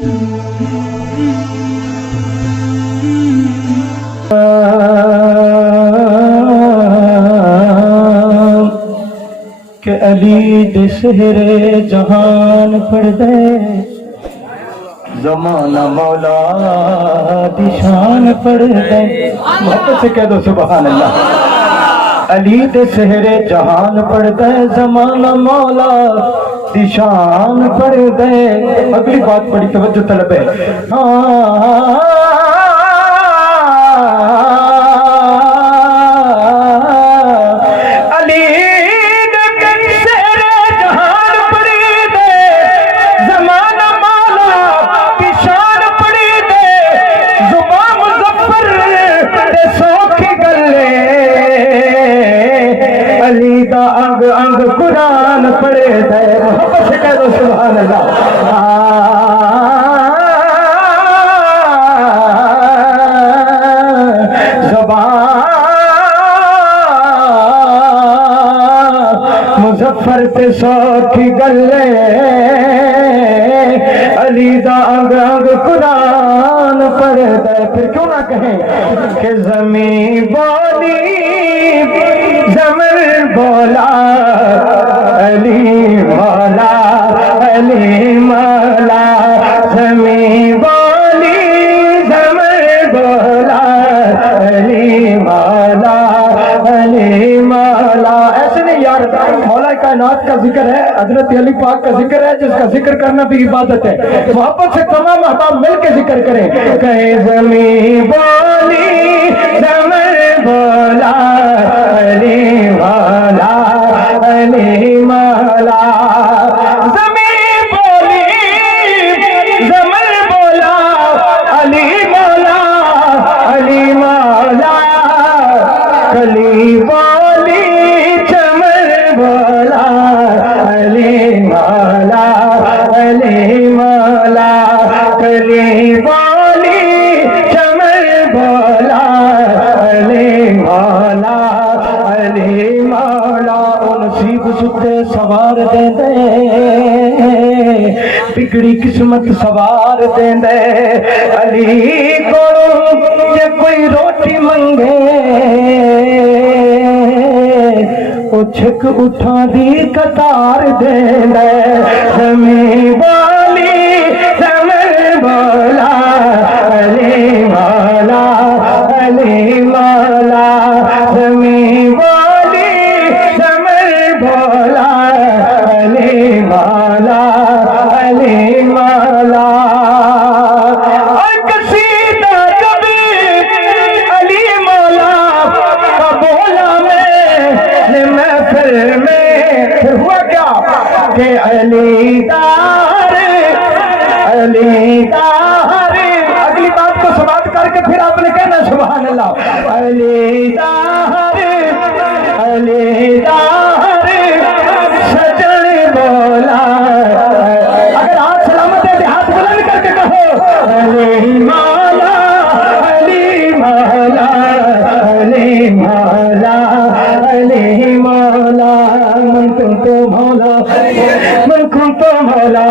کہ علی دے سہرے جہان پڑھ دے زمانہ مولا دی شان پڑھ دے. محبت سے کہہ دو سبحان اللہ. علی دے سہرے جہان پڑھ دے زمانہ مولا دی شان پڑھ دے. اگلی بات بڑی توجہ طلب ہے. انگ انگ قرآن پڑھے دے. محبت سے کہہ دو سبحان اللہ. زبان مظفر تے سوکھی گلے علی دا انگ انگ قرآن پڑھے دے. پھر کیوں نہ کہیں کہ زمین بولی زمر بولا علی مولا علی مولا. زمین بولی زمر بولا علی مولا علی مولا. ایسے نہیں یار, مولا کائنات کا ذکر ہے, حضرت علی پاک کا ذکر ہے, جس کا ذکر کرنا بھی عبادت ہے. محبت سے تمام احباب مل کے ذکر کریں. کہ زمین بولی زمر بولا علی مولا علی مولا. زمین بولی زمر بولا علی مولا علی مولا. کلی بولی چمر بولا علی مولا علی مولا. کلی بولی چمر بولا علی مولا علی مولا. نصیب ستے سوار دے دے بگڑی قسمت سوار دے دے. علی کو جے کوئی روٹی منگے او چھک اٹھا دی قطار دے دے. زمین والی زمر بولا علی مولا علی مولا. زمین والی زمر بولا علی مولا علی مولا. اور قصیدہ کبھی علی مولا کا بولا میں محفل میں. پھر ہوا کیا کہ علی دار علی دار. اگلی بات کو سماعت کر کے پھر آپ نے کہنا سبحان اللہ. علی دار علی دار سجن بولا. اگر ہاتھ سلامت ہے تو ہاتھ بلند کر کے کہو علی مولا علی مولا علی مولا علی مولا. من کنت مولا من کنت مولا